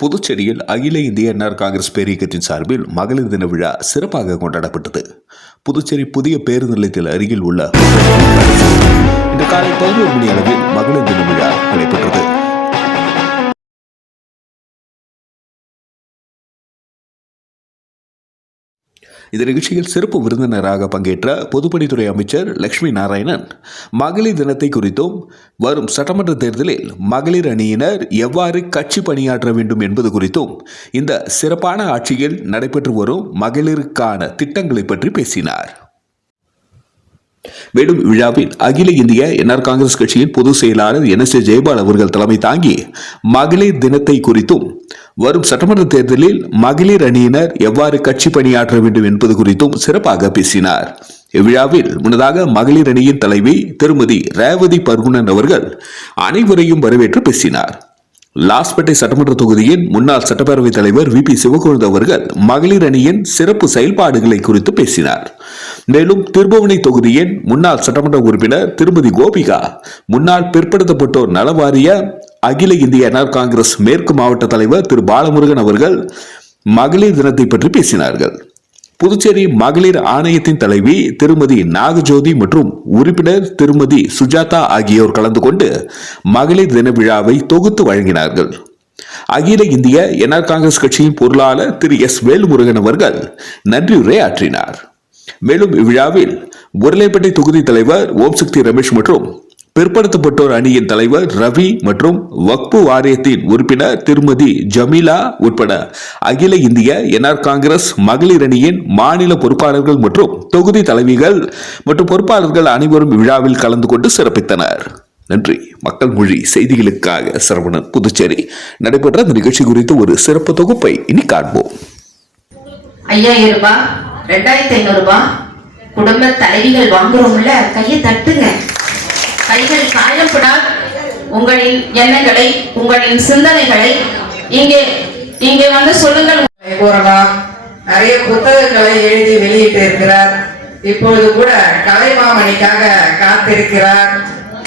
புதுச்சேரியில் அகில இந்திய என்ஆர் காங்கிரஸ் பேரியக்கத்தின் சார்பில் மகளிர் தின விழா சிறப்பாக கொண்டாடப்பட்டது. புதுச்சேரி புதிய பேருந்து நிலையத்தில் அருகில் உள்ள இன்று காலை 11 மணி அளவில் மகளிர் தின விழா நடைபெற்றது. இந்த நிகழ்ச்சியில் சிறப்பு விருந்தினராக பங்கேற்ற பொதுப்பணித்துறை அமைச்சர் லட்சுமி நாராயணன் மகளிர் தினத்தை குறித்தும் வரும் சட்டமன்ற தேர்தலில் மகளிர் அணியினர் எவ்வாறு கட்சி பணியாற்ற வேண்டும் என்பது குறித்தும் இந்த சிறப்பான ஆட்சியில் நடைபெற்று வரும் மகளிருக்கான திட்டங்களை பற்றி பேசினார். மேலும் விழாவில் அகில இந்திய என்ஆர் காங்கிரஸ் கட்சியின் பொதுச் செயலாளர் NS ஜெயபால் அவர்கள் தலைமை தாங்கி மகளிர் தினத்தை குறித்தும் வரும் சட்டமன்ற தேர்தலில் மகளிர் அணியினர் எவ்வாறு கட்சி பணியாற்ற வேண்டும் என்பது குறித்தும் சிறப்பாக பேசினார். இவ்விழாவில் முன்னதாக மகளிர் அணியின் தலைவி திருமதி ரேவதி பர்குணன் அவர்கள் அனைவரையும் வரவேற்று பேசினார். லாஸ்பேட்டை சட்டமன்ற தொகுதியின் முன்னாள் சட்டப்பேரவைத் தலைவர் VP சிவகுழுந்து அவர்கள் மகளிர் அணியின் சிறப்பு செயல்பாடுகளை குறித்து பேசினார். மேலும் திருபுவனை தொகுதியின் முன்னாள் சட்டமன்ற உறுப்பினர் திருமதி கோபிகா, முன்னாள் பிற்படுத்தப்பட்டோர் நலவாரிய அகில இந்திய என்ஆர் காங்கிரஸ் மேற்கு மாவட்ட தலைவர் திரு பாலமுருகன் அவர்கள் மகளிர் தினத்தை பற்றி பேசினார்கள். புதுச்சேரி மகளிர் ஆணையத்தின் தலைவி திருமதி நாகஜோதி மற்றும் உறுப்பினர் திருமதி சுஜாதா ஆகியோர் கலந்து கொண்டு மகளிர் தின விழாவை தொகுத்து வழங்கினார்கள். அகில இந்திய என்ஆர் காங்கிரஸ் கட்சியின் பொருளாளர் திரு S வேல்முருகன் அவர்கள் நன்றியுரை ஆற்றினார். மேலும் இவ்விழாவில் உருளைப்பேட்டை தொகுதி தலைவர் ஓம் சக்தி ரமேஷ் மற்றும் பிற்படுத்தப்பட்டோர் அணியின் தலைவர் ரவி மற்றும் வக்பு வாரியத்தின் உறுப்பினர் திருமதி ஜமீலா உட்பட அகில இந்திய என்ஆர் காங்கிரஸ் மகளிர் அணியின் மாநில பொறுப்பாளர்கள் மற்றும் தொகுதி தலைவிகள் மற்றும் பொறுப்பாளர்கள் அனைவரும் விழாவில் கலந்து கொண்டு சிறப்பித்தனர். நன்றி. மக்கள் மொழி செய்திகளுக்காக சரவணன், புதுச்சேரி. நடைபெற்ற இந்த நிகழ்ச்சி குறித்து ஒரு சிறப்பு தொகுப்பை இனி காண்போம். 5000 ரூபாய், 2500 ரூபாய் குடும்ப தலைவிகள் வாங்குறோம்ல, கையை தட்டுங்க. கைகள் காயப்படால் உங்களின் எண்ணங்களை, உங்களின் சிந்தனைகளை இங்கே வந்து சொல்லுங்கள். கூறலாம். நிறைய புத்தகங்களை எழுதி வெளியிட்டு இருக்கிறார். இப்பொழுது கூட கலைமாமணிக்காக காத்திருக்கிறார்.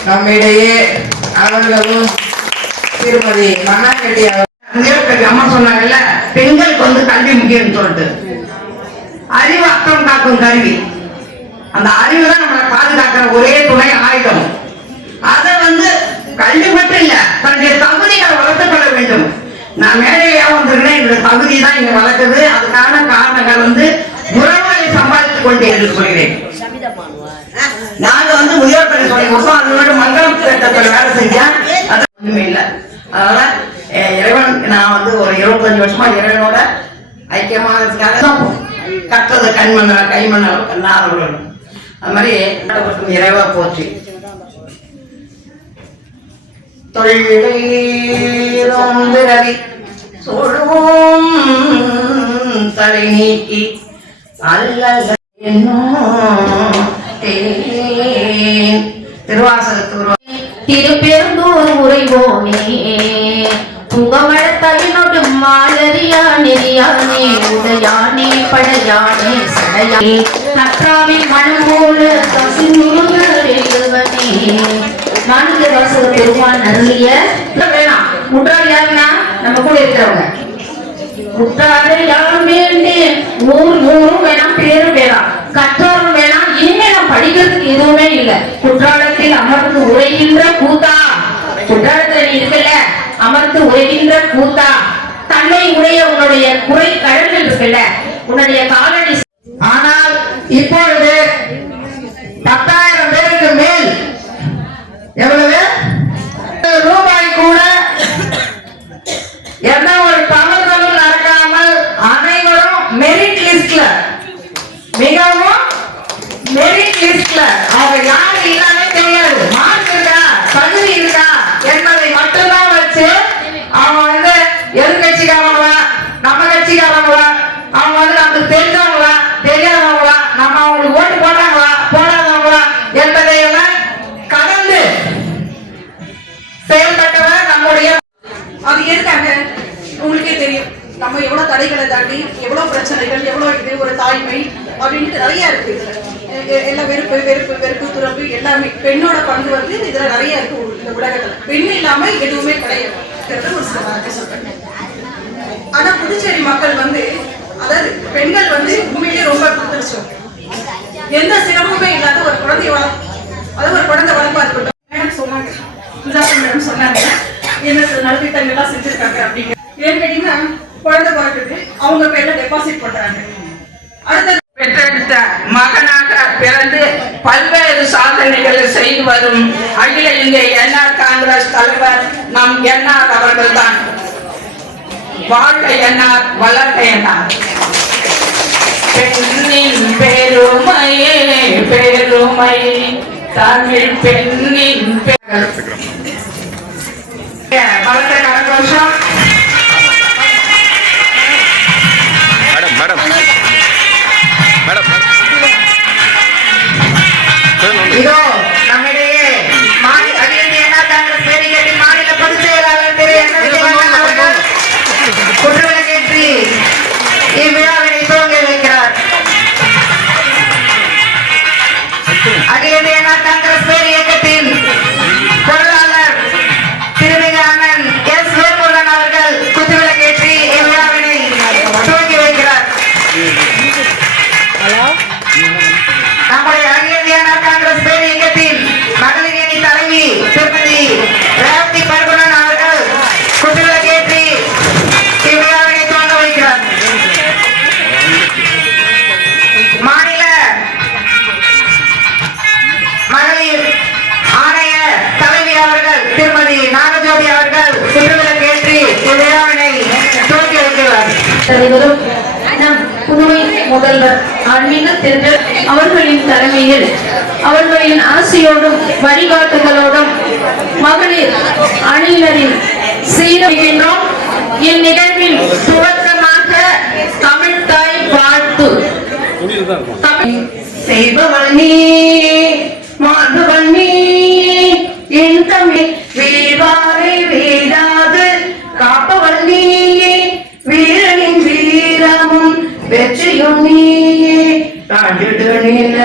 நம்மிடையே அவர்களும் திருமதி மன்னார்கட்டி அம்மா சொன்னாங்கல்ல, பெண்களுக்கு வந்து கல்வி முக்கியம் சொல்லிட்டு, அறிவு அக்கம் காக்கும் கருவி. அந்த அறிவு தான் நம்மளை பாதுகாக்கிற ஒரே துணை ஆயுதம். அதை வந்து கல்வி மட்டும் இல்ல, தன்னுடைய தகுதிகளை வளர்த்துக் கொள்ள வேண்டும். நான் மேடையா வந்திருக்கிறேன், என்னுடைய தகுதி தான் இங்க வளர்க்குது. அதுக்கான காரணங்கள் வந்து உறவுகளை சம்பாதித்துக் கொண்டே என்று சொல்கிறேன். நாங்க வந்து முதியோர் பெண் சொல்லி கொடுத்தோம். அதோட மங்களம் திட்டத்தில் வேலை செஞ்சேன். அது ஒண்ணுமே இல்லை. அதனால இறைவன், நான் வந்து ஒரு 25 வருஷமா இறைவனோட ஐக்கியமாக கற்றது கண்மண்ண கைமண்ண கண்ணார்கள். அது மாதிரி இறைவா போச்சு. தொழிலை சொல்வோம் தலை நீக்கி அல்ல திருவாசகத்தூர் திருப்பெருந்தூர் உரைவோனே புகமழத்தலினொடு மாலரியா நெறியானே உடையானே படையானே சடையானே நற்றாவின் மனம் போல கசிந்துருவனே மாநில வாசக பெருமான் அருளிய வேணாம். முற்றாள் யாருன்னா நம்ம கூட இருக்கிறவங்க. முற்றாளை யாரும் வேண்டே, ஊரும் வேணாம், பேரும் வேணாம், கற்றோரும் வேணாம். இனிமே நாம் படிக்கிறதுக்கு எதுவுமே இல்லை. குற்றாலத்தில் அமர்ந்து உரைகின்ற கூத்தா, குற்றாலத்தில் இருக்குல்ல, அமர்ந்து உரைகின்ற கூத்தா, தன்னை உடைய உன்னுடைய குறை கடல்கள் இருக்குல்ல, உன்னுடைய காலடி. ஆனால் இப்பொழுது 10,000 பேருக்கு மேல் எவ்வளவு ரூபாய் கூட எந்த ஒரு தவறுகளும் நடக்காமல் அனைவரும் மெரிட் லிஸ்ட்ல, மிகவும் மெரிட் லிஸ்ட்ல, அவங்க யாரு இல்லாமே தெரியாது, மார்க் இருக்கா தகுதி இருக்கா என்பதை மட்டும்தான் வச்சு அவங்க வந்து எது கட்சிக்காரங்களா நம்ம கட்சிக்காரங்களா, அவங்க வந்து நமக்கு தெரிஞ்சவங்களா தெரியாதவங்களா, நம்ம அவங்களுக்கு ஓட்டு போடுறாங்களா போடாதவங்களா என்பதை எல்லாம் கடந்து செயல்பட்டவர் நம்முடைய. அது எதுக்காக உங்களுக்கே தெரியும். நம்ம எவ்வளவு தடைகளை தாண்டி, எவ்வளவு பிரச்சனைகள், எவ்வளவு இது ஒரு தாய்மை அப்படின்ட்டு நிறைய இருக்கு. எல்லாம் வெறுப்பு துறப்பு எல்லாமே பெண்ணோட பங்கு வந்து இதுல நிறைய இருக்கு. இந்த உலகத்துல பெண் இல்லாம எதுவுமே கிடையாது. ஒரு சொல்றேன். ஆனா புதுச்சேரி மக்கள் வந்து, அதாவது பெண்கள் வந்து உண்மையிலேயே ரொம்ப கொடுத்துருச்சோம். எந்த சிரமமே இல்லாத ஒரு குழந்தைய அதாவது ஒரு குழந்தை வளர்ப்பா இருக்கட்டும். மேடம் சொன்னாங்க, சுஜாதா மேடம் சொன்னாங்க, என்ன நலத்திட்டங்கள்லாம் செஞ்சிருக்காங்க அப்படிங்க. ஏன்னு கேட்டீங்கன்னா குழந்தை பிறக்குது, அவங்க பேர்ல டெபாசிட் பண்றாங்க. அடுத்தது பெற்றெடுத்த மகனாக பிறந்து பல்வேறு சாதனைகளை செய்து வரும் அகில இந்திய என்ஆர் காங்கிரஸ் தலைவர் நம் என்ஆர் அவர்கள் தான். வாழ்க என்ஆர், வளர்க என்ஆர். பெண்ணின் பெருமையே பெருமை, தமிழ் பெண்ணின் வளர்த்த கரகோஷம். இதோ நம்மிடையே அகில இந்திய என்ஆர் காங்கிரஸ் பேரியக்கத்தின் மாநில பொதுச் செயலாளர் திரு என் எஸ் ஜெயபாலன் அவர்கள் குற்றுவிளக்கேற்றி இவ்விழாவினை துவங்கி வைக்கிறார். அகில இந்திய என்ஆர் காங்கிரஸ் பேரியக்கத்தின் பொருளாளர் திருமிகு அண்ணன் எஸ் வேல்முருகன் அவர்கள் குத்துவிளக்கேற்றி இவ்விழாவினை துவங்கி வைக்கிறார். நம்முடைய அகில இந்திய என்ஆர் காங்கிரஸ் பேரியக்கத்தின் மகளிர் அணி தலைவி திருமதி ரேவதி பர்குணன் அவர்கள் குத்துவிளக்கேற்றி இவ்விழாவினை துவங்க வைக்கிறார். மாநில மகளிர் ஆணைய தலைவி அவர்கள் திருமதி நாகஜோதி அவர்கள் குத்துவிளக்கேற்றி இவ்விழாவினை துவக்கி வைக்கிறார். தலைவரும் நம் புதுவை முதல்வர் ஆன்மீக திரு அவர்களின் தலைமையில் அவர்களின் ஆசையோடும் வழிகாட்டுதலோடும் மகளிர் அணியினரின் சீரமைகின்றோம். இந்நிகழ்வின் துவக்கமாக தமிழ் தாய் வாழ்த்து. செய்பவள் நீ, மாண்புவள் நீ, என் தமிழ் வீழ்வாரை வீழாது காப்பவள் நீயே, வீரனின் வீரமும் வெற்றியும் நீயே, தாண்டிடுனில்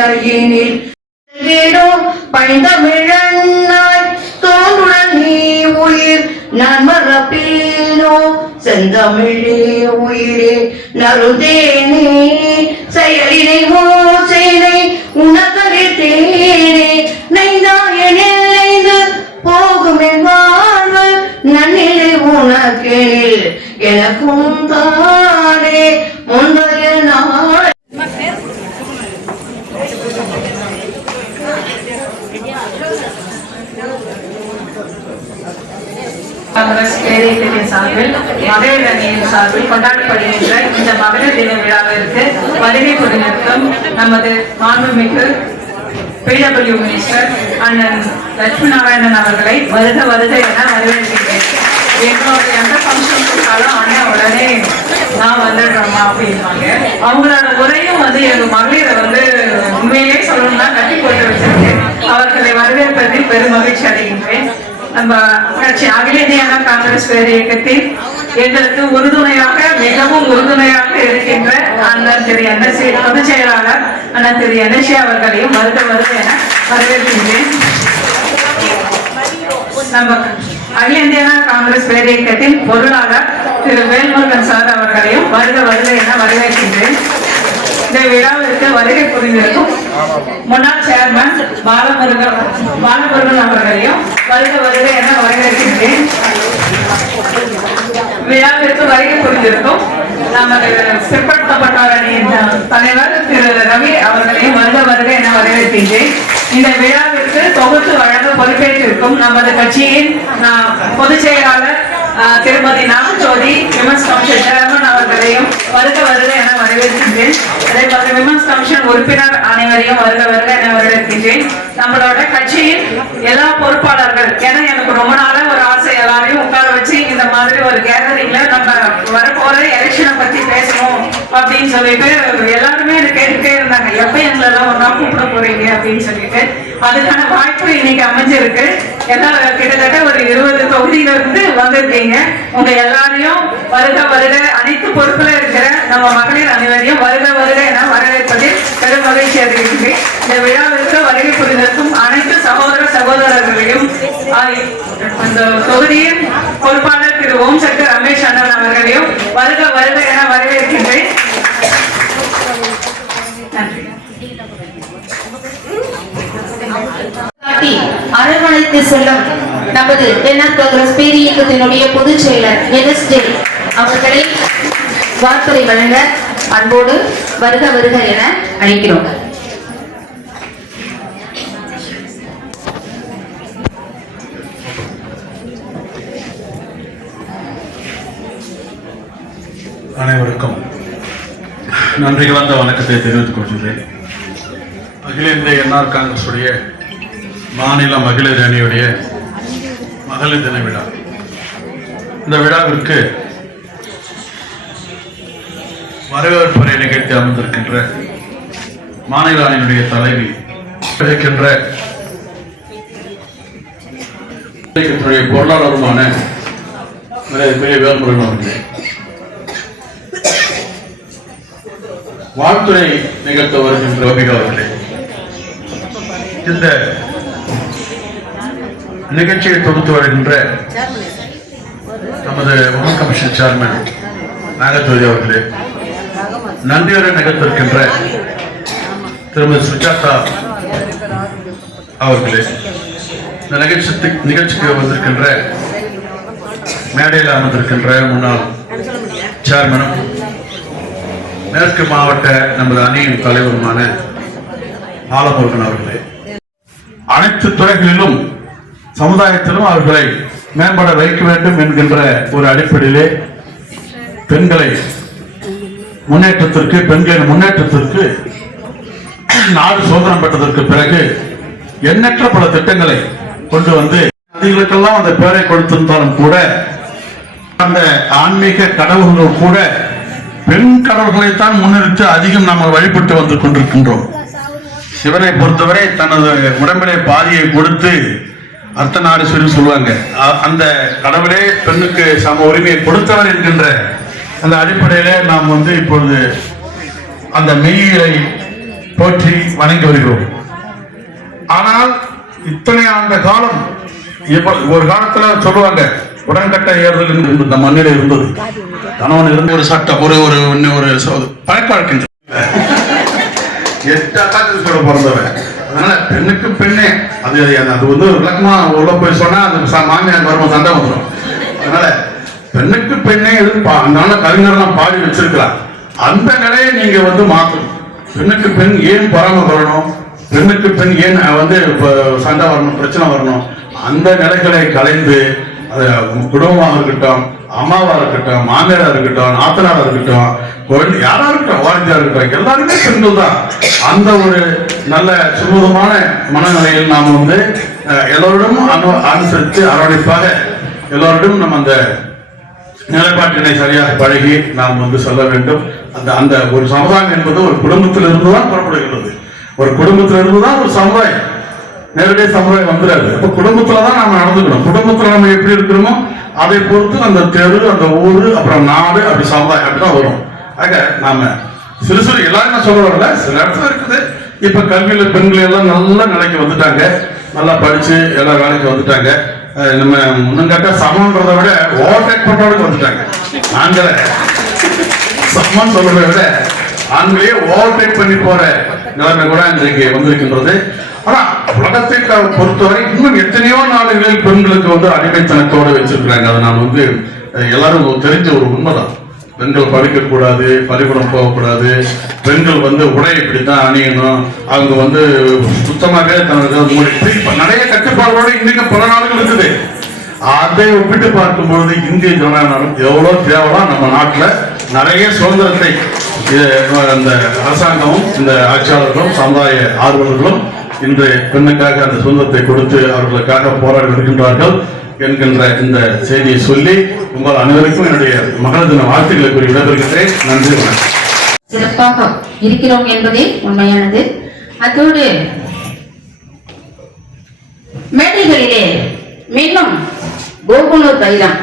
பைந்தமிழன்னாய் தோன்றுடன் நீ உயிர் நான் மறப்பேனோ, செந்தமிழே உயிரே நருதேனே, செயலினை மோசேனை உனக்கறித்தேனே, நைந்தாயனில் நைந்து போகும் என் வாழ்வு நன்னிலை உனக்கெனில் எனக்கும் தானே முந்தைய நாள். காங்கிரஸ் பேரியக்கத்தின் சார்பில் மகளிர் அணியின் சார்பில் கொண்டாடப்படுகின்ற இந்த மகளிர் தின விழாவிற்கு வருகை புரிந்திருக்கும் நமது மாண்புமிகு பிடபிள்யூ மினிஸ்டர் அண்ணன் லட்சுமி நாராயணன் அவர்களை வருக வருக என வரவேற்கின்றேன். எங்களோட எந்த ஃபங்க்ஷன் கொடுத்தாலும் அண்ணன் உடனே நான் வந்துடுறோம்மா அப்படின்வாங்க. அவங்களோட உரையும் எங்க மகளிரை உண்மையிலே சொல்லணும்னா கட்டி போட்டு வச்சிருக்கேன். அவர்களை வரவேற்பதில் பெரும் மகிழ்ச்சி அடைகின்றேன். நம்ம கட்சி அகில இந்திய அண்ணா காங்கிரஸ் பேரியக்கத்தில் எங்களுக்கு உறுதுணையாக மிகவும் உறுதுணையாக இருக்கின்ற அண்ணன் திரு என்எஸ்சி பொதுச் செயலாளர் அண்ணன் திரு என்எஸ்சி அவர்களையும் வருக வருக என வரவேற்கின்றேன். நம்ம அகில இந்திய அண்ணா காங்கிரஸ் பேரியக்கத்தின் பொருளாளர் திரு வேல்முருகன் சார் அவர்களையும் வருக வருக என வரவேற்கின்றேன். இந்த விழாவிற்கு வருகை புரிந்திருக்கும் முன்னாள் சேர்மன் பாலமுருகன் அவர்களையும் வருக வருக என வரவேற்கின்றேன். விழாவிற்கு வருகை புரிந்திருக்கும் நமது பிற்படுத்தப்பட்டோர் அணியின் தலைவர் திரு ரவி அவர்களையும் வருக வருக என வரவேற்கின்றேன். இந்த விழாவிற்கு தொகுத்து வழங்க பொறுப்பேற்றிருக்கும் நமது கட்சியின் பொதுச் செயலாளர் திருமதி நாகஜோதி விமன்ஸ் கமிஷன் சேர்மன் அவர்களையும் வருக வருக என வரவேற்கின்றேன். அதே போல விமன்ஸ் கமிஷன் உறுப்பினர் அனைவரையும் வருக வருக என வரவேற்கின்றேன். நம்மளோட கட்சியின் எல்லா பொறுப்பாளர்கள், ஏன்னா எனக்கு ரொம்ப நாளா ஒரு ஆசை, எல்லாரையும் உட்கார வச்சு இந்த மாதிரி ஒரு கேதரிங்ல நம்ம வரப்போற எலெக்ஷனை பத்தி பேசணும் அப்படின்னு சொல்லிட்டு எல்லாருமே கேட்டுட்டே இருந்தாங்க, எப்ப எங்களெல்லாம் ஒன்னா கூப்பிட போறீங்க அப்படின்னு சொல்லிட்டு. அதுக்கான வாய்ப்பு இன்னைக்கு அமைஞ்சிருக்கு. எல்லாம் கிட்டத்தட்ட ஒரு 20 தொகுதியில இருந்து வந்திருக்கீங்க. உங்க எல்லாரையும் வருக வருக, அனைத்து பொறுப்புல இருக்கிற நம்ம மகளிர் அனைவரையும் வருக வருக என வரவேற்பதில் பெரும் மகிழ்ச்சி அடைகின்றேன். இந்த விழாவிற்கு வருகை புரிந்திருக்கும் அனைத்து சகோதர சகோதரர்களையும் இந்த தொகுதியின் பொறுப்பாளர் திரு ஓம் சங்கர் ரமேஷ் அண்ணன் அவர்களையும் வருக அரவணைத்து செல்லும் நமது என்ஆர் காங்கிரஸ் பேர் இயக்கத்தினுடைய பொதுச் செயலர் NSJ அவர்களை வார்த்தை வழங்க அன்போடு வருக வருக என அழைக்கிறோம். அனைவருக்கும் நன்றி கலந்த வணக்கத்தை தெரிவித்துக் கொள்கிறேன். அகில இந்திய என்ஆர் காங்கிரஸ் உடைய மாநில மகளிர் அணியுடைய மகளிர் தின விழா. இந்த விழாவிற்கு வரவேற்புரை நிகழ்த்தி அமர்ந்திருக்கின்ற மாநில அணியினுடைய தலைவி இருக்கின்ற பொருளாளருமான பெரிய வேல்முருகன் அவர்களே, வாழ்த்துறை நிகழ்த்த வருகின்ற ரோபிகா அவர்களே, இந்த நிகழ்ச்சியை தொகுத்து வருகின்ற நமது உமன் கமிஷன் சேர்மன் நாகத்தோதி அவர்களே, நன்றியுரை நிகழ்த்திருக்கின்ற திருமதி சுஜாதா அவர்களே, இந்த நிகழ்ச்சிக்கு வந்திருக்கின்ற மேடையில் அமர்ந்திருக்கின்ற முன்னாள் சேர்மனும் மேற்கு மாவட்ட நமது அணியின் தலைவருமான ஆலமுருகன் அவர்களே, அனைத்து துறைகளிலும் சமுதாயத்திலும் அவர்களை மேம்பட வைக்க வேண்டும் என்கின்ற ஒரு அடிப்படையிலே பெண்களை முன்னேற்றத்திற்கு பெண்களின் முன்னேற்றத்திற்கு நாடு சுதந்திரம் பெற்றதற்கு பிறகு எண்ணற்ற பல திட்டங்களை கொண்டு வந்து அதிகளுக்கெல்லாம் அந்த பெயரை கொடுத்திருந்தாலும் கூட அந்த ஆன்மீக கடவுள்கள் கூட பெண் கடவுள்களைத்தான் முன்னிறுத்தி அதிகம் நாம் வழிபட்டு வந்து கொண்டிருக்கின்றோம். சிவனை பொறுத்தவரை தனது உடம்பிலே பாதியை கொடுத்து அர்த்தநாரீஸ்வரி சொல்லுவாங்க. அந்த கடவுளே பெண்ணுக்கு சம உரிமையை கொடுத்தவர் என்கின்ற அந்த அடிப்படையிலே நாம் வந்து இப்பொழுது அந்த மெய்யை போற்றி வணங்கி வருகிறோம். ஆனால் இத்தனை ஆண்ட காலம் ஒரு காலத்துல சொல்லுவாங்க உடன்கட்ட ஏறுதல் இந்த மண்ணில இருந்தது. கணவன் இருந்த ஒரு சட்டம் ஒரு பழக்க வழக்கம் 8 அக்காக்கள் கூட பிறந்தவன். அதனால பெண்ணுக்கு பெண்ணே அது வந்து விளக்கமா உள்ள போய் சொன்னா அந்த மாமியார் வரும் சண்டை வந்துடும். அதனால பெண்ணுக்கு பெண்ணே அதனால கவிஞர்லாம் பாடி வச்சிருக்கலாம். அந்த நிலையை நீங்க வந்து மாற்றணும். பெண்ணுக்கு பெண் ஏன் பொறாமை வரணும், பெண்ணுக்கு பெண் ஏன் வந்து சண்டை வரணும், பிரச்சனை வரணும், அந்த நிலைகளை கலைந்து அது குடும்பமாக இருக்கட்டும், அம்மாவா இருக்கட்டும், மாமியாரா இருக்கட்டும், நாத்தனாரா இருக்கட்டும், யாரா இருக்கட்டும், வாரிசா இருக்கட்டும், எல்லாருமே பெண்கள் தான். அந்த ஒரு நல்ல சுமூகமான மனநிலையில் நாம் வந்து எல்லோரிடமும் அனுசரித்து அரவணைப்பாக எல்லோரிடம் நம்ம அந்த நிலைப்பாட்டினை சரியாக பழகி நாம் வந்து சொல்ல வேண்டும். அந்த ஒரு சமுதாயம் என்பது ஒரு குடும்பத்தில் இருந்துதான் புறப்படுகிறது. ஒரு குடும்பத்தில் இருந்துதான் ஒரு சமுதாயம், நேரடிய சமுதாயம் வந்துடாது. அப்ப குடும்பத்துலதான் நாம நடந்துக்கணும். குடும்பத்துல நம்ம எப்படி இருக்கிறோமோ அதை பொறுத்து அந்த தெரு, அந்த ஊரு, அப்புறம் நாடு, அப்படி சமுதாயம் அப்படிதான் வரும். ஆக நாம சிறு எல்லாரும் நான் சொல்ல வரல, சில இடத்துல இருக்குது. இப்ப கல்வியில பெண்கள் எல்லாம் நல்ல நிலைக்கு வந்துட்டாங்க, நல்லா படிச்சு எல்லா வேலைக்கு வந்துட்டாங்க. நம்ம முன்னங்காட்ட சமன்றதை விட ஓவர்டேக் பண்றவங்களுக்கு வந்துட்டாங்க. ஆண்களை சமம் சொல்றதை விட ஆண்களையே ஓவர்டேக் பண்ணி போற நிலைமை கூட இன்றைக்கு வந்திருக்கின்றது. ஆனா உலகத்தை பொறுத்தவரை இன்னும் எத்தனையோ நாடுகளில் பெண்களுக்கு வந்து அடிமைத்தனத்தோடு வச்சிருக்கிறாங்க. அதை நான் வந்து எல்லாரும் தெரிஞ்ச ஒரு உண்மைதான். பெண்கள் படிக்கக்கூடாது, பள்ளிக்கூடம் போகக்கூடாது, பெண்கள் வந்து உடை இப்படித்தான் அணியணும், அவங்க வந்து சுத்தமாகவே தனது நிறைய கட்டுப்பாடுகளோட இன்னைக்கு பல நாடுகள் இருக்குது. அதை ஒப்பிட்டு பார்க்கும்பொழுது இந்திய ஜனநாயகம் எவ்வளவு தேவைலாம் நம்ம நாட்டுல நிறைய சுதந்திரத்தை இந்த அரசாங்கமும் இந்த ஆட்சியாளர்களும் சமுதாய ஆர்வலர்களும் இன்று பெண்ணுக்காக அந்த சுதந்திரத்தை கொடுத்து அவர்களுக்காக போராடி வருகின்றார்கள் என்கின்ற இந்த செய்தியை சொல்லி உங்கள் அனைவருக்கும் என்னுடைய மகளிர் தின வாழ்த்துக்களை கூறி விடைபெறுகின்றேன். நன்றி, வணக்கம். சிறப்பாக இருக்கிறோம் என்பதே உண்மையானது. அதோடு மேடைகளிலே மீண்டும் கோகுலூர் பைரம்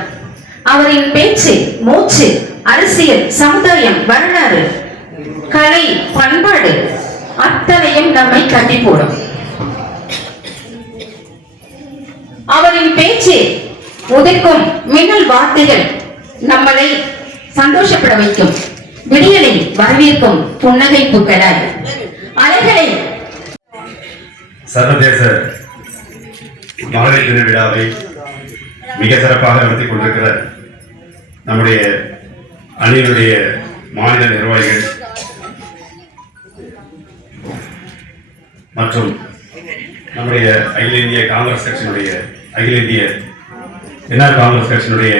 அவரின் பேச்சு, மூச்சு, அரசியல், சமுதாயம், வரலாறு, கலை, பண்பாடு அத்தனையும் நம்மை கட்டி போடும். அவரின் பேச்சு உதிர்க்கும் மின்னல் வார்த்தைகள் நம்மளை சந்தோஷப்பட வைக்கும். விடியலை வரவேற்கும் புன்னகை பூக்களாய், அலைகளை சர்வதேச மகளிர் தின விழாவை மிக சிறப்பாக நடத்தி கொண்டிருக்கிற நம்முடைய அணியினுடைய மாநில நிர்வாகிகள் மற்றும் நம்முடைய அகில இந்திய காங்கிரஸ் கட்சியினுடைய என்ஆர் காங்கிரஸ் கட்சியினுடைய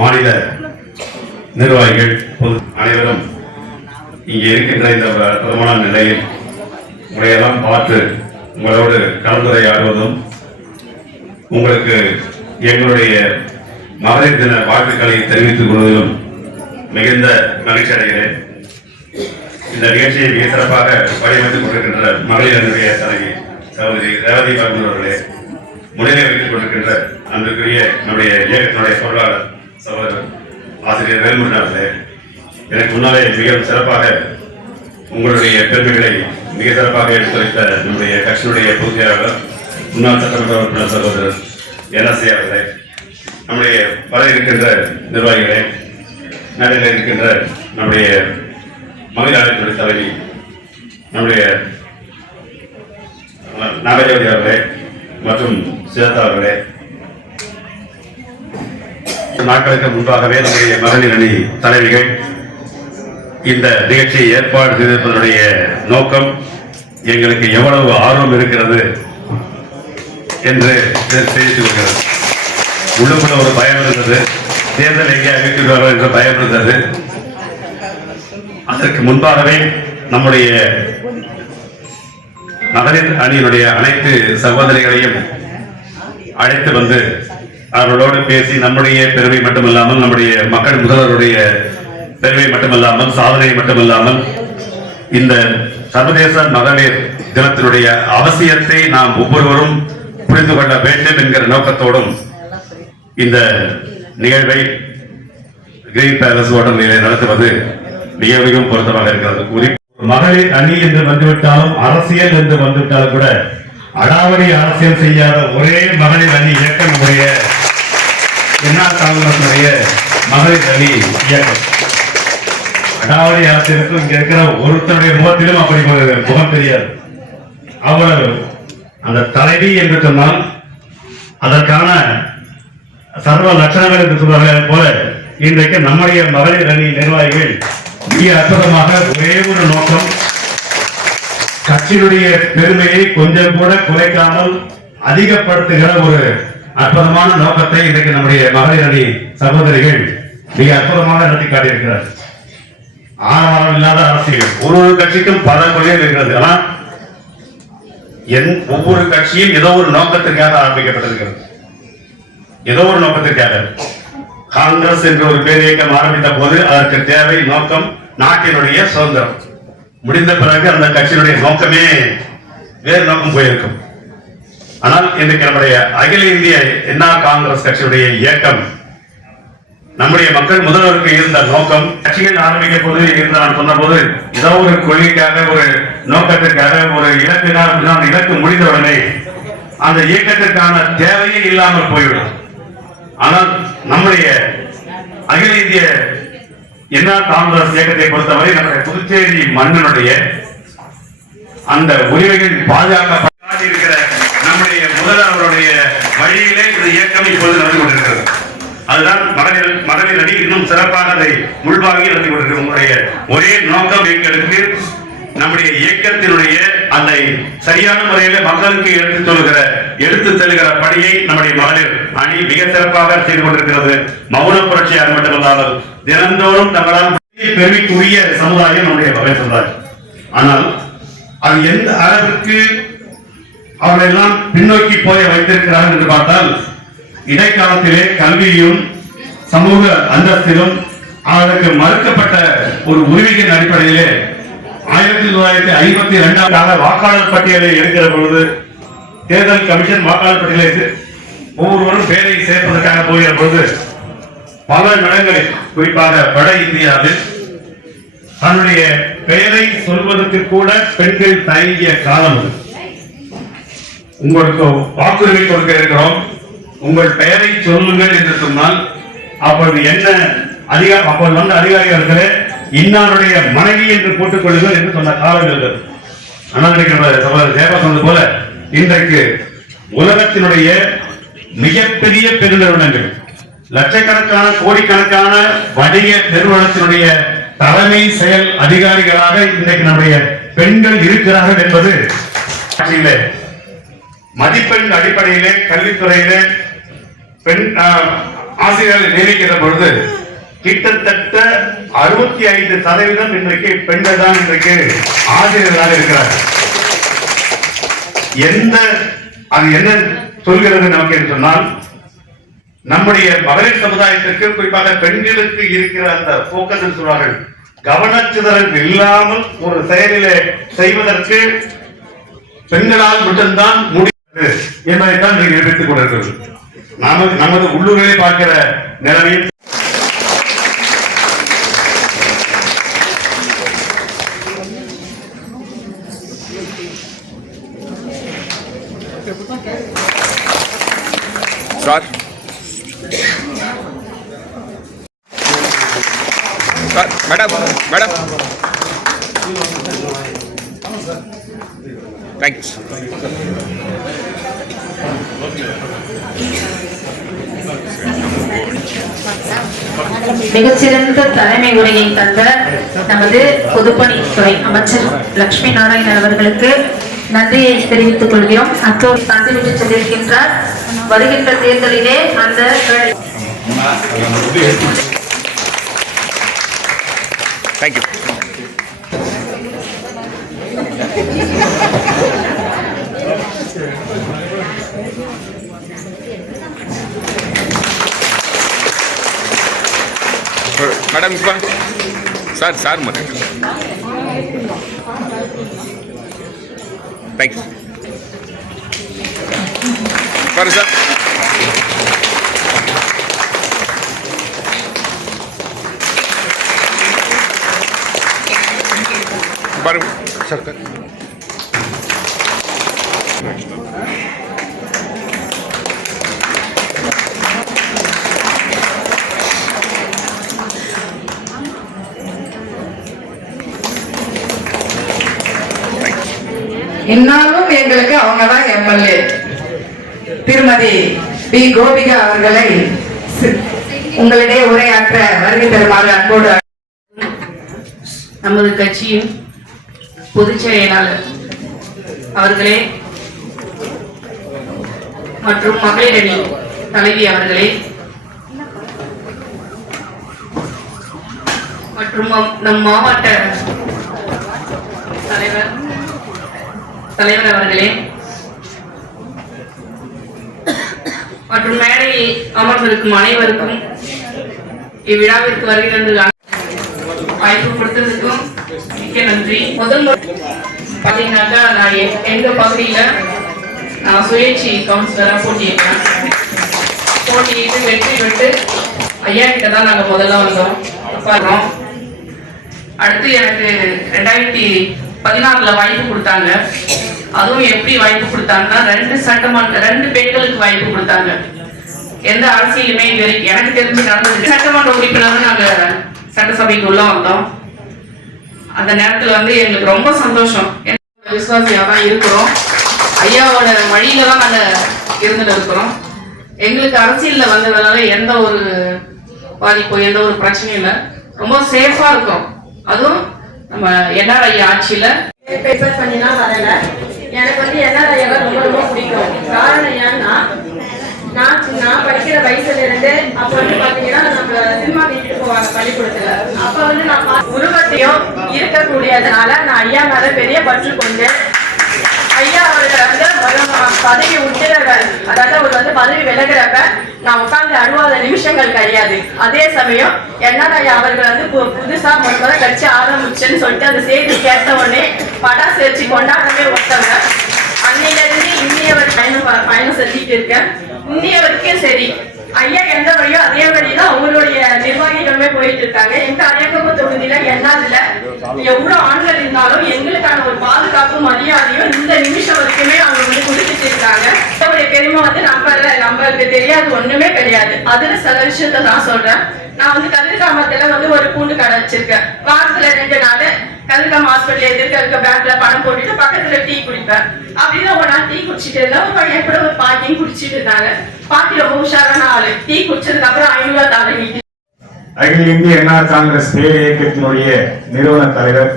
மாநில நிர்வாகிகள் அனைவரும் இங்கே இருக்கின்ற இந்த அற்புதமான நிலையில் உங்களையெல்லாம் பார்த்து உங்களோடு கலந்துரையாடுவதும் உங்களுக்கு எங்களுடைய மகளிர் தின வாழ்த்துக்களை தெரிவித்துக் கொள்வதிலும் மிகுந்த மகிழ்ச்சி அடைகிறேன். இந்த நிகழ்ச்சியை மிக சிறப்பாக வடிவமைத்துக் கொண்டிருக்கின்ற மகளிர் அணியுடைய தலைவி சகோதரி ரேவதி பரமன் அவர்களே, முன்னிலை வைத்துக் கொண்டிருக்கின்ற அன்றுக்குரிய நம்முடைய இயக்கத்தினுடைய பொருளாளர் சகோதரர் ஆசிரியர் வேல்முருகன் அவர்களே, எனக்கு முன்னாலே மிக சிறப்பாக உங்களுடைய பெருமைகளை மிக சிறப்பாக எடுத்துரைத்த நம்முடைய கட்சியினுடைய பொதுச் செயலாளர் முன்னாள் சட்டமன்ற உறுப்பினர் சகோதரர் NSA அவர்களே, நம்முடைய வர இருக்கின்ற நிர்வாகிகளே, நடையில் இருக்கின்ற நம்முடைய மகளிர் ஆணையத்துறை தலைவி நம்முடைய நாகஜோதி அவர்களே மற்றும் சிதா அவர்களே, நாட்களுக்கு முன்பாகவே நம்முடைய மகளிர் அணி தலைவிகள் இந்த நிகழ்ச்சியை ஏற்பாடு செய்திருப்பதனுடைய நோக்கம் எங்களுக்கு எவ்வளவு ஆர்வம் இருக்கிறது என்று தெரிவித்துக் கொள்கிறது. உள்ளுக்குள்ள ஒரு பயம் இருந்தது, தேர்தல் எங்கே அறிவிக்கிறார்கள் என்ற பயம் இருந்தது. அதற்கு முன்பாகவே நம்முடைய மகளிர் அணியினுடைய அனைத்து சகோதரிகளையும் அழைத்து வந்து அவர்களோடு பேசி நம்முடைய பெருமை மட்டுமல்லாமல், நம்முடைய மக்கள் முதல்வருடைய பெருமை மட்டுமல்லாமல், சாதனை மட்டுமல்லாமல், இந்த சர்வதேச மகளிர் தினத்தினுடைய அவசியத்தை நாம் ஒவ்வொருவரும் புரிந்து கொள்ள வேண்டும் என்கிற நோக்கத்தோடும் இந்த நிகழ்வை கிரீன் பேலஸ் ஹோட்டலில் நடத்துவது மிக மிகவும் பொருத்தமாக இருக்கிறது. மகளிர் அணி என்று வந்துவிட்டாலும், அரசியல் என்று வந்துவிட்டாலும் கூட அடாவடி அரசியல் செய்யாத ஒரே மகளிர் அணி இயக்கம் நம்முடைய என்ஆர் காங்கிரசுடைய மகளிர் அணி இயக்கம். அடாவடி அரசியலுக்கும் இங்க இருக்கிற ஒருத்தருடைய முகத்திலும் அப்படி முகம் தெரியாது. அவ்வளவு அந்த தலைவி என்று சொன்னால் அதற்கான சர்வ லட்சணங்கள் என்று சொல்வார்கள் போல இன்றைக்கு நம்முடைய மகளிர் அணி நிர்வாகிகள் மிக அற்புதமாக ஒரே ஒரு நோக்கம், கட்சியினுடைய பெருமையை கொஞ்சம் கூட குறைக்காமல் அதிகப்படுத்துகிற ஒரு அற்புதமான நோக்கத்தை இன்றைக்கு நம்முடைய மகளிர் அணி சகோதரிகள் மிக அற்புதமாக நடத்தி காட்டியிருக்கிறார். ஆரவாரம் இல்லாத அரசியல், ஒரு கட்சிக்கும் பல கொள்கைகள் இருக்கிறது. ஆனால் ஒவ்வொரு கட்சியும் ஏதோ ஒரு நோக்கத்திற்காக ஆரம்பிக்கப்பட்டிருக்கிறது. ஏதோ ஒரு நோக்கத்திற்காக காங்கிரஸ் என்ற ஒரு பேர் இயக்கம் ஆரம்பித்த போது அதற்கு தேவை நோக்கம் நாட்டினுடைய சுதந்திரம். முடிந்த பிறகு அந்த கட்சியினுடைய நோக்கமே வேறு நோக்கம் போயிருக்கும். ஆனால் இன்றைக்கு நம்முடைய அகில இந்திய என்ஆர் காங்கிரஸ் கட்சியுடைய இயக்கம் நம்முடைய மக்கள் முதல்வருக்கு இருந்த நோக்கம், கட்சிகள் ஆரம்பிக்க போது என்று நான் சொன்ன போது ஏதோ ஒரு கொள்கைக்காக, ஒரு நோக்கத்திற்காக, ஒரு இலக்குக்காக, அந்த இலக்கு முடிந்தவுடனே அந்த இயக்கத்திற்கான தேவையே இல்லாமல் போய்விடும். ஆனால் நம்முடைய அகில இந்திய என்ஆர் காங்கிரஸ் இயக்கத்தை பொறுத்தவரை நம்முடைய புதுச்சேரி மண்ணினுடைய அந்த உரிமைகள் பாதுகாக்கப்பட்டிருக்கிற நம்முடைய முதல்வருடைய வழியிலே இந்த இயக்கம் இப்போது நடந்து கொண்டிருக்கிறது. அதுதான் மகளிர் அணி இன்னும் சிறப்பாக அதை உள்வாங்கி நடத்தி கொண்டிருக்கிறது. உங்களுடைய ஒரே நோக்கம் எங்களுக்கு நம்முடைய இயக்கத்தினுடைய அந்த சரியான முறையில் மக்களுக்கு எடுத்து செல்கிற பணியை நம்முடைய மகளிர் அணி மிக சிறப்பாக செய்து கொண்டிருக்கிறது. மௌன புரட்சியாக மட்டுமல்லாமல் தினந்தோறும் தங்களால் பெருமைக்குரிய சமுதாயம் நம்முடைய மகளிர் சமுதாயம். ஆனால் அது எந்த அளவிற்கு அவர்களெல்லாம் பின்னோக்கி போய் வைத்திருக்கிறார்கள் என்று பார்த்தால், இடைக்காலத்திலே கல்வியும் சமூக அந்தஸ்திலும் அவர்களுக்கு மறுக்கப்பட்ட ஒரு உரிமையின் அடிப்படையிலே 1952 வாக்காளர் பட்டியலை எடுக்கிற பொழுது தேர்தல் கமிஷன் வாக்காளர் பட்டியலை ஒவ்வொருவரும் பெயரை சேர்ப்பதற்காக போகிற பொழுது பல இடங்களில், குறிப்பாக வட இந்தியாவில் தன்னுடைய பெயரை சொல்வதற்கு கூட பெண்கள் தயங்கிய காலம். உங்களுக்கு வாக்குரிமை கொடுக்க இருக்கிறோம், உங்கள் பெயரை சொல்லுங்கள் என்று சொன்னால் அப்போது என்ன அதிகாரம், அப்போது வந்த அதிகாரிகளுக்கு இன்னாருடைய மனைவி என்று போட்டுக் கொள்ளுங்கள் என்று சொன்ன காலங்கள். ஆனால் சகோதரர் ஜெயபா சொன்னது போல இன்றைக்கு உலகத்தினுடைய மிகப்பெரிய பெருநிறுவனங்கள், லட்சக்கணக்கான கோடிக்கணக்கான வணிக நிறுவனத்தினுடைய தலைமை செயல் அதிகாரிகளாக இன்றைக்கு நம்முடைய பெண்கள் இருக்கிறார்கள் என்பது மதிப்பெண் அடிப்படையிலே கல்வித்துறையிலே பெண் ஆசிரியர்கள் நியமிக்கிற பொழுது கிட்டத்தட்ட 65% இன்றைக்கு பெண்கள் தான் இன்றைக்கு ஆசிரியர்களாக இருக்கிறார்கள். அது என்ன சொல்கிறது நமக்கு என்று சொன்னால், நம்முடைய மகளிர் சமுதாயத்திற்கு குறிப்பாக பெண்களுக்கு இருக்கிற அந்த போக்கஸ் சொல்வார்கள், கவனச்சிதறல் இல்லாமல் ஒரு செயலிலே செய்வதற்கு பெண்களால் மட்டும்தான் முடியாது என்பதைத்தான் நீங்கள் நிரூபித்துக் கொண்டிருக்கிறது. நமது உள்ளூரிலே பார்க்கிற நிலைமையில் சார் மேடம் மேடம் தேங்க்யூ. மிகச்சிறந்த தலைமை உரையை தந்த நமது பொதுப்பணித்துறை அமைச்சர் லட்சுமி நாராயணன் அவர்களுக்கு நன்றியை தெரிவித்துக் கொள்கிறோம். அத்தோடு தந்துவிட்டு சொல்லியிருக்கின்றார், வருகின்ற தேர்தலிலே அந்த thank you. Madam sir sir madam thanks. பாரு சார். பாருங்க சார். இன்னாலும் எங்களுக்கு அவங்கதான் எம்எல்ஏ. திருமதி பி கோபிகா அவர்களை உங்களிடையே உரையாற்ற வருகை தருமாறு அன்போடு நமது கட்சியின் பொதுச் செயலாளர் அவர்களே மற்றும் மகளிர் அணி தலைவி அவர்களே மற்றும் நம் மாவட்ட தலைவர் அவர்களே மற்றும் மேடையை அமர்ந்திருக்கும் அனைவருக்கும் இவ்விழாவிற்கு வருகை தந்து வாய்ப்பு கொடுத்ததுக்கும் மிக்க நன்றி. முதல் பார்த்தீங்கன்னாக்கா நான் எங்க பகுதியில நான் சுயேட்சை கவுன்சிலரா போட்டியிட்டேன். போட்டியிட்டு வெற்றி பெற்று ஐயா கிட்ட தான் நாங்க முதல்ல வந்தோம். அடுத்து எனக்கு 2016 வாய்ப்பு கொடுத்தாங்க. அதுவும் எப்படி வாய்ப்பு கொடுத்தாங்கன்னா, 2 பெண்களுக்கு வாய்ப்பு கொடுத்தாங்க. எந்த அரசியலுமே எனக்கு தெரிஞ்சு நடந்தது. சட்டமன்ற உறுப்பினரும் நாங்க சட்டசபைக்கு உள்ள வந்தோம். அந்த நேரத்துல எங்களுக்கு ரொம்ப சந்தோஷம். விசுவாசியா தான் இருக்கிறோம். ஐயாவோட வழியில தான் நாங்க இருந்துட்டு இருக்கிறோம். எங்களுக்கு அரசியல்ல வந்ததுனால எந்த ஒரு பாதிப்போ எந்த ஒரு பிரச்சனையும் இல்லை. ரொம்ப சேஃபா இருக்கும். அதுவும் நம்ம என்ஆர் ஐயா ஆட்சியில பேப்பர் பண்ணிலாம் வரல. எனக்கு என்ஆர் ஐயாவை ரொம்ப ரொம்ப பிடிக்கும். காரணம் ஏன்னா, நான் படிக்கிற வயசுல இருந்து அப்ப பாத்தீங்கன்னா நம்ம சினிமா வீட்டுக்கு போவாங்க பள்ளிக்கூடத்துல. அப்ப நான் உருவத்தையும் இருக்கக்கூடியதுனால நான் ஐயா மேல பெரிய பற்று கொண்டு ஐயா அவர்கள் பதவி விட்டுறப்ப, அதாவது அவர் பதவி விலகிறப்ப நான் உட்கார்ந்து அழுவாத நிமிஷங்கள் கிடையாது. அதே சமயம் என்ஆர் ஐயா அவர்கள் புதுசா முதல்ல கட்சி ஆரம்பிச்சுன்னு சொல்லிட்டு அந்த செய்தி கேட்ட உடனே படாசு வச்சு கொண்டாடவே ஒருத்தவங்க. அன்னையில இருந்து இன்னையவர் பயணம் செஞ்சுட்டு இருக்கேன். இன்னையவருக்கும் சரி, ஐயா எந்த வழியோ அதே வழிதான் அவங்களுடைய நிர்வாகிகளுமே போயிட்டு இருக்காங்க. எங்க அரியக்கம்பு தொகுதியில என்னால எவ்வளவு ஆண்கள் இருந்தாலும் எங்களுக்கான ஒரு பாதுகாப்பு மரியாதையும் இந்த நிமிஷம் வரைக்குமே அவங்க கொடுத்துட்டு இருக்காங்க. அவருடைய பெருமை நம்மளுக்கு தெரியாது ஒண்ணுமே கிடையாது. அதுல சில விஷயத்த நான் சொல்றேன். நான் கதிர்காமத்துல ஒரு பூண்டு கடை வச்சிருக்கேன். வாரத்துல 2 நாள் கதிர்காம ஹாஸ்பிட்டல் எதிர்க்க இருக்க பேங்க்ல பணம் போட்டுட்டு பக்கத்துல டீ குடிப்பேன். அப்படின்னு ஒரு நாள் டீ குடிச்சிட்டு இருந்தா ஒரு பையன் கூட ஒரு பாட்டியும் குடிச்சிட்டு இருந்தாங்க. பாட்டி ரொம்ப உஷாரான ஆளு. டீ குடிச்சதுக்கு அப்புறம் 500 தலை நீட்டி. அகில இந்திய என்ஆர் காங்கிரஸ் பேர் இயக்கத்தினுடைய நிறுவன தலைவர்,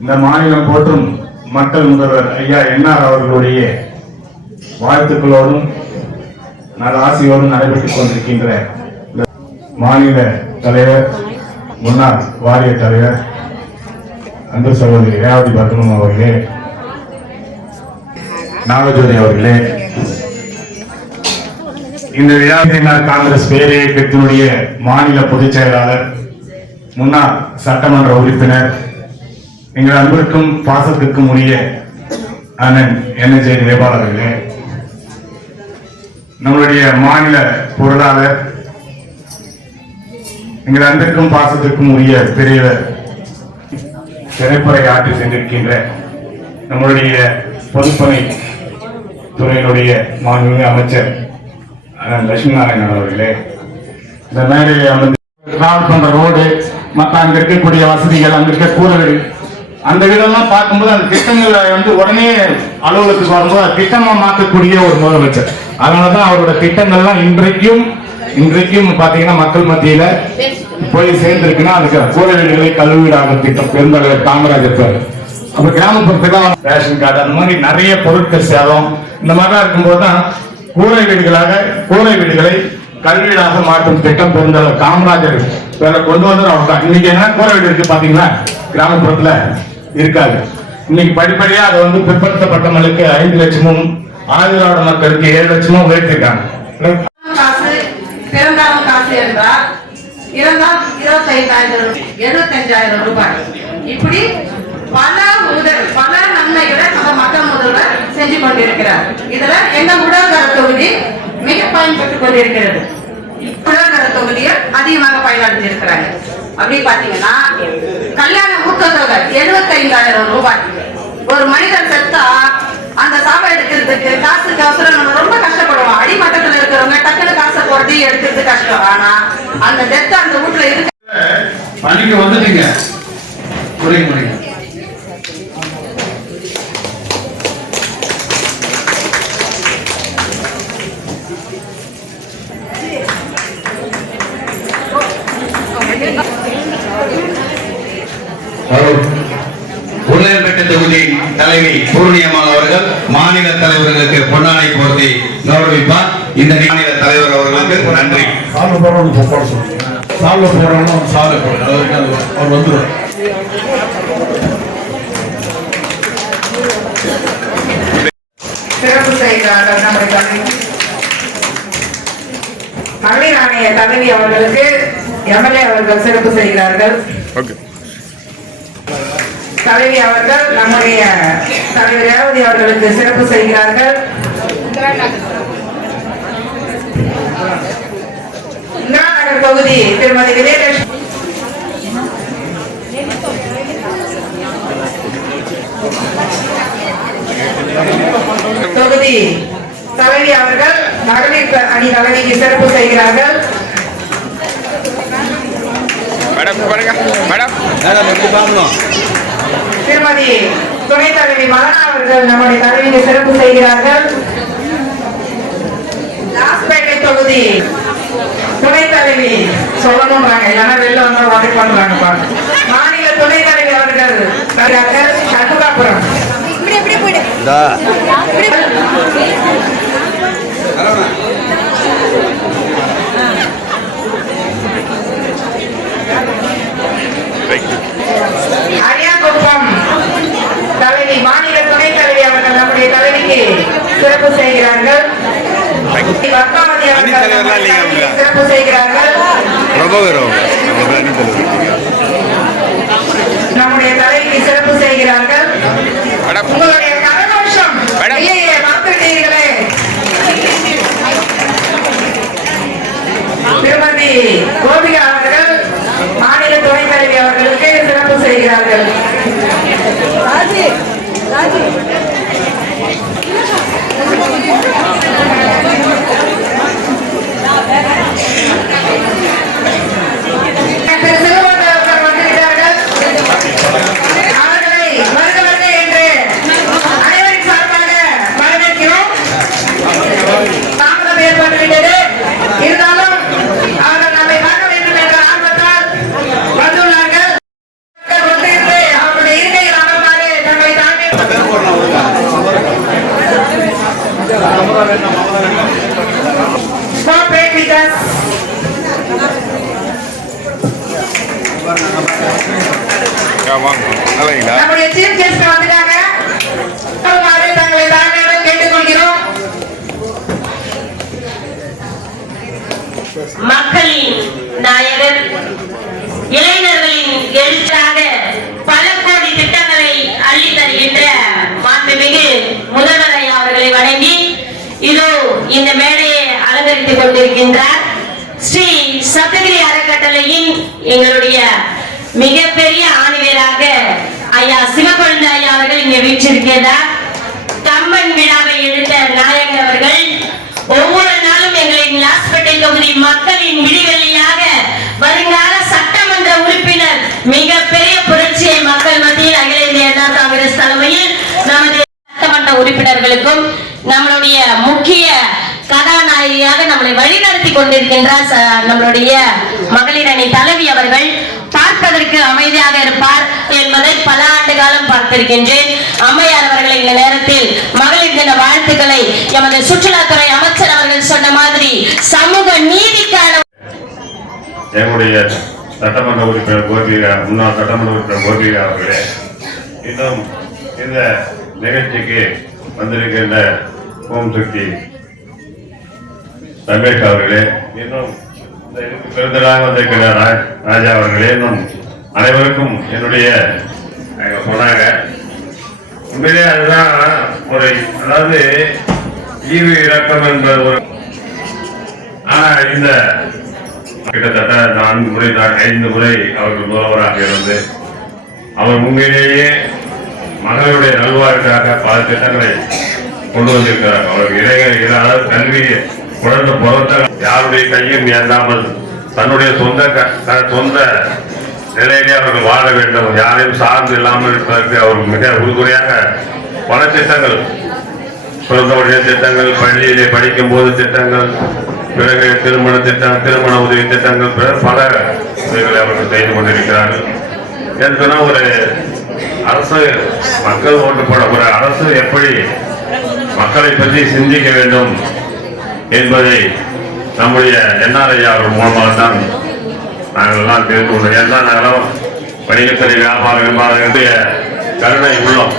இந்த மாநிலம் போற்றும் மக்கள் முதல்வர் ஐயா என்ஆர் அவர்களுடைய வாழ்த்துக்களோடும் நல்ல ஆசையோடும் நடைபெற்றுக் கொண்டிருக்கின்ற மாநில தலைவர், முன்னாள் வாரிய தலைவர் அன்பு சகோதரி ரேவதி பத்மம் அவர்களே, நாகஜோதி அவர்களே, இந்த என்ஆர் காங்கிரஸ் பேர் இயக்கத்தினுடைய மாநில பொதுச் செயலாளர், முன்னாள் சட்டமன்ற உறுப்பினர், எங்கள் அன்பிற்கும் பாசத்திற்கும் உரிய அண்ணன் NJ ஜெயபால் அவர்களே, நம்மளுடைய மாநில பொருளாளர், எங்கள் அன்பிற்கும் பாசத்திற்கும் உரிய பெரியவர், திரைப்பட ஆற்றி சென்றிருக்கின்ற நம்மளுடைய பொதுப்பணி துறையினுடைய மாண்புமிகு அமைச்சர் லட்சுமி நாராயணன் அவர்களே, இந்த மேடையை அமர்ந்து டிராவல் பண்ற ரோடு, மற்ற அங்க இருக்கக்கூடிய வசதிகள், அங்க இருக்க கூரை வீடு, அந்த வீடெல்லாம் பார்க்கும்போது அந்த திட்டங்களை உடனே அலுவலகத்துக்கு வரும்போது அது திட்டமா மாற்றக்கூடிய ஒரு முதலமைச்சர். அதனாலதான் அவரோட திட்டங்கள்லாம் இன்றைக்கும் பாத்தீங்கன்னா மக்கள் மத்தியில போய் சேர்ந்திருக்குன்னா அதுக்கு கூரை வீடுகளை கல்வீடாக திட்டம் பெருந்தலைவர் காமராஜர் பேர். அப்ப கிராமப்புறத்துல ரேஷன் கார்டு அந்த மாதிரி நிறைய பொருட்கள் சேதம் இந்த மாதிரிலாம் இருக்கும்போது தான் கூரை வீடுகளை கல்வீடாக மாற்றும் திட்டம் பெருந்தலைவர் காமராஜர் பேரை கொண்டு வந்து அவங்க இன்னைக்கு என்ன கூரை வீடு இருக்கு பாத்தீங்களா, கிராமப்புறத்துல இருக்காது. இன்னைக்கு படிப்படியா அதை பிற்படுத்தப்பட்ட மக்களுக்கு 5 லட்சமும், ஆதிதிராவிட மக்களுக்கு 7 லட்சமும் உயர்த்திருக்காங்க. காசு பிறந்தாலும் காசு என்றால் இறந்தால் 75,000 ரூபாய். இப்படி பல நன்மைகளை நம்ம மக்கள் முதல்வர் செஞ்சு கொண்டிருக்கிறார். இதுல எங்க உடல்கர தொகுதி மிக பயன்பட்டுக் கொண்டிருக்கிறது. உடல்கர தொகுதியில் அதிகமாக பயனடைந்து இருக்கிறாங்க. அப்படி பாத்தீங்கன்னா கல்யாண ஊக்கத்தொகை 75,000 ரூபாய். ஒரு மனிதர் செத்தா அந்த சாப்பாடு எடுக்கிறதுக்கு காசுக்கு அவசரம் நம்ம ரொம்ப கஷ்டப்படுவோம். அடிமட்டத்தில் இருக்கிறவங்க டக்குனு காசை போட்டு எடுக்கிறது கஷ்டம். ஆனா அந்த டெத் அந்த வீட்டுல இருக்கு. பணிக்கு வந்துட்டீங்க, புரியுங்க. உருளையன்பேட்டை தொகுதி தலைவி பூர்ணியம்மாள் அவர்கள் மாநில தலைவர்களுக்கு பொன்னாடை போர்த்தி கௌரவிப்பார். இந்த மாநில தலைவர் அவர்களுக்கு நன்றி. சிறப்பு செய்கிறார்கள் நம்முடைய மகளிர் ஆணைய தலைவி அவர்களுக்கு MLA அவர்கள் சிறப்பு செய்கிறார்கள். தலைவி அவர்கள் நம்முடைய தலைவர் ரேவதி அவர்களுக்கு சிறப்பு செய்கிறார்கள். இந்திரா நகர் தொகுதி திருமதி விஜயலட்சுமி தொகுதி தலைவி அவர்கள் மகளிர் அணி தலைவிக்கு சிறப்பு செய்கிறார்கள். திருமதி துணைத் தலைவி மலனா அவர்கள் நம்முடைய தலைவிக்கு சிறப்பு செய்கிறார்கள். லாஸ்பேட்டை தொகுதி துணைத் தலைவி சொல்லணும்ன்றாங்க, இல்லைன்னா வெளில வந்து உதவி பண்றாங்க. மாநில துணைத் தலைவி அவர்கள் சண்முகாபுரம். அரியாங்குப்பம் தலைவி மாநில துணைத் தலைவி அவர்கள் நம்முடைய தலைவிக்கு சிறப்பு செய்கிறார்கள். பத்மாவதி அவர்கள் சிறப்பு செய்கிறார்கள். நம்முடைய தலைவிக்கு சிறப்பு செய்கிறார்கள். உங்களுடைய கரகோஷம் மறந்துட்டீர்களே. திருமதி கோபிகா அவர்கள் மாநில துணைத் தலைவி அவர்களுக்கு சிறப்பு செய்கிறார்கள். சிறுவர்கள் வந்துவிட்டார்கள். இந்த மேடையை அலங்கரித்துக் கொண்டிருக்கின்றார். ஸ்ரீ சப்தகிரி அறக்கட்டளையின் எங்களுடைய மிகப்பெரிய ஆணிவேராக ஐயா சிவகுழந்தை ஐயா அவர்கள் இங்கே வீற்றிருக்கிறார். கம்பன் விழாவை எடுத்த நாயகர் அவர்கள் ஒவ்வொரு நாளும் எங்களின் லாஸ்பேட்டை தொகுதி மக்களின் விடிவெள்ளியாக வருங்கால சட்டமன்ற உறுப்பினர் மிகப்பெரிய புரட்சியை மக்கள் மத்தியில் அகில இந்திய அண்ணா காங்கிரஸ் தலைமையில் நமது சட்டமன்ற உறுப்பினர்களுக்கும் நம்மளுடைய முக்கிய கதாநாயகியாக நம்மளை வழிநடத்தி கொண்டிருக்கின்றார் நம்மளுடைய மகளிர் அணி தலைவி அவர்கள். பார்ப்பதற்கு அமைதியாக இருப்பார் என்பதை பல ஆண்டு காலம் பார்த்திருக்கின்றேன். அம்மையார் அவர்களை இந்த நேரத்தில் மகளிர் தின வாழ்த்துக்களை எமது சுற்றுலாத்துறை அமைச்சர் அவர்கள் சொன்ன மாதிரி சமூக நீதிக்கான எங்களுடைய சட்டமன்ற உறுப்பினர் கோபிகா, முன்னாள் சட்டமன்ற உறுப்பினர் கோபிகா அவர்களே, இன்னும் இந்த நிகழ்ச்சிக்கு வந்திருக்கின்ற ஓம் சக்தி ரமேஷ் அவர்களே, இன்னும் விருந்தராக வந்திருக்கிற ராஜா அவர்களே, இன்னும் அனைவருக்கும் என்னுடைய சொன்னாங்க. உண்மையிலே அதுதான் ஒரு, அதாவது ஈவு இறக்கம் என்பது ஒரு, ஆனா இந்த கிட்டத்தட்ட 4 முறை 5 முறை அவர்கள் முதல்வராக இருந்து அவர் உண்மையிலேயே மகளிருடைய நல்வாழ்வுக்காக பல திட்டங்களை கொண்டு வந்திருக்கிறார். அவருக்கு இளைஞர்கள், அதாவது கல்வி குழந்தை பிறந்த யாருடைய கையும் ஏந்தாமல் தன்னுடைய சொந்த நிலையிலே அவர்கள் வாழ வேண்டும், யாரையும் சார்ந்து இல்லாமல் இருப்பதற்கு அவர் மிக உறுதுணையாக பல திட்டங்கள், பிறந்தவுடைய திட்டங்கள், பள்ளியிலே படிக்கும் போது திட்டங்கள், பிறகு திருமண திட்டம், திருமண உதவி திட்டங்கள், பல உதவிகளை அவர்கள் செய்து கொண்டிருக்கிறார்கள். ஏன்னா ஒரு அரசு, மக்கள் ஓட்டு போட ஒரு அரசு எப்படி மக்களை பற்றி சிந்திக்க வேண்டும் என்பதை நம்முடைய என்ஆர்ஐ அவர்கள் மூலமாக தான் நாங்கள் எல்லாம் தெரிந்து கொண்டோம். ஏன்னா நாங்களும் வணிகத்துறை, வியாபாரங்களுடைய கருணை உள்ளோம்.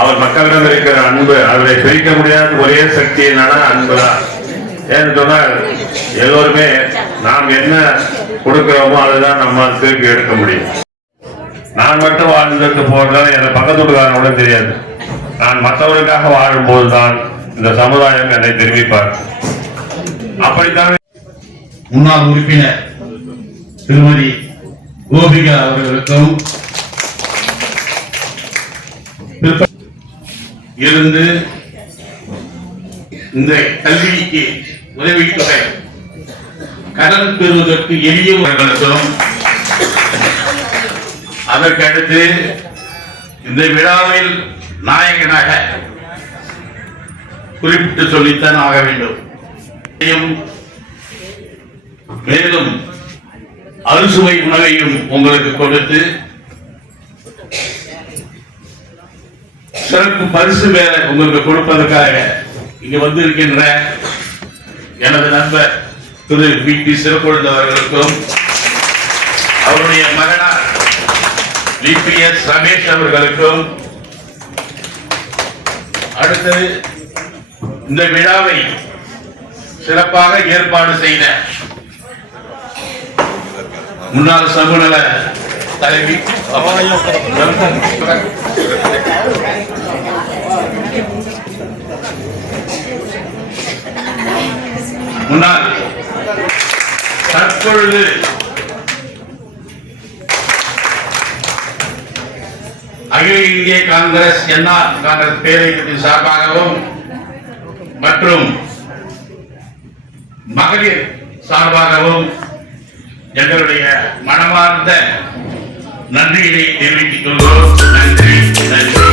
அவர் மக்களிடம் இருக்கிற அன்பு, அவரை பிரிக்க முடியாத ஒரே சக்தி என்னன்னா அன்பு தான். ஏன்னு சொன்னால் எல்லோருமே நாம் என்ன கொடுக்கிறோமோ அதுதான் நம்ம திருப்பி எடுக்க முடியும். நான் மட்டும் வாழ்ந்துட்டு போறதால எனக்கு பக்கத்து வீட்டுக்காரனோட தெரியாது. நான் மற்றவர்களுக்காக வாழும் போதுதான் இந்த சமுதாயம் என்னை தெரிவிப்பார். அப்படித்தான் முன்னாள் உறுப்பினர் திருமதி கோபிகா அவர்களுக்கும் இருந்து இந்த கல்விக்கு உதவித்தொகை கடன் பெறுவதற்கு எளியவர்களுக்கும், அதற்கடுத்து இந்த விழாவில் நாயகனாக குறிப்பிட்டு சொல்லித்தான் ஆக வேண்டும். மேலும் அறுசுவை உணவையும் உங்களுக்கு கொடுத்து சிறப்பு பரிசு வேற உங்களுக்கு கொடுப்பதற்காக இங்க வந்திருக்கின்ற எனது நண்பர் திரு பி.டி. சிவகுழந்தை அவர்களுக்கும், அவருடைய மகனார் வி.பி.எஸ். ரமேஷ் அவர்களுக்கும், அடுத்தது இந்த விழாவை சிறப்பாக ஏற்பாடு செய்த முன்னாள் சமூகநல தலைவி முன்னாள் தற்பொழுது அகில இந்திய காங்கிரஸ் என்ஆர் காங்கிரஸ் பேரவையின் சார்பாகவும் மற்றும் மகளிர் சார்பாகவும் எங்களுடைய மனமார்ந்த நன்றியை தெரிவித்துக் கொள்கிறோம். நன்றி, நன்றி.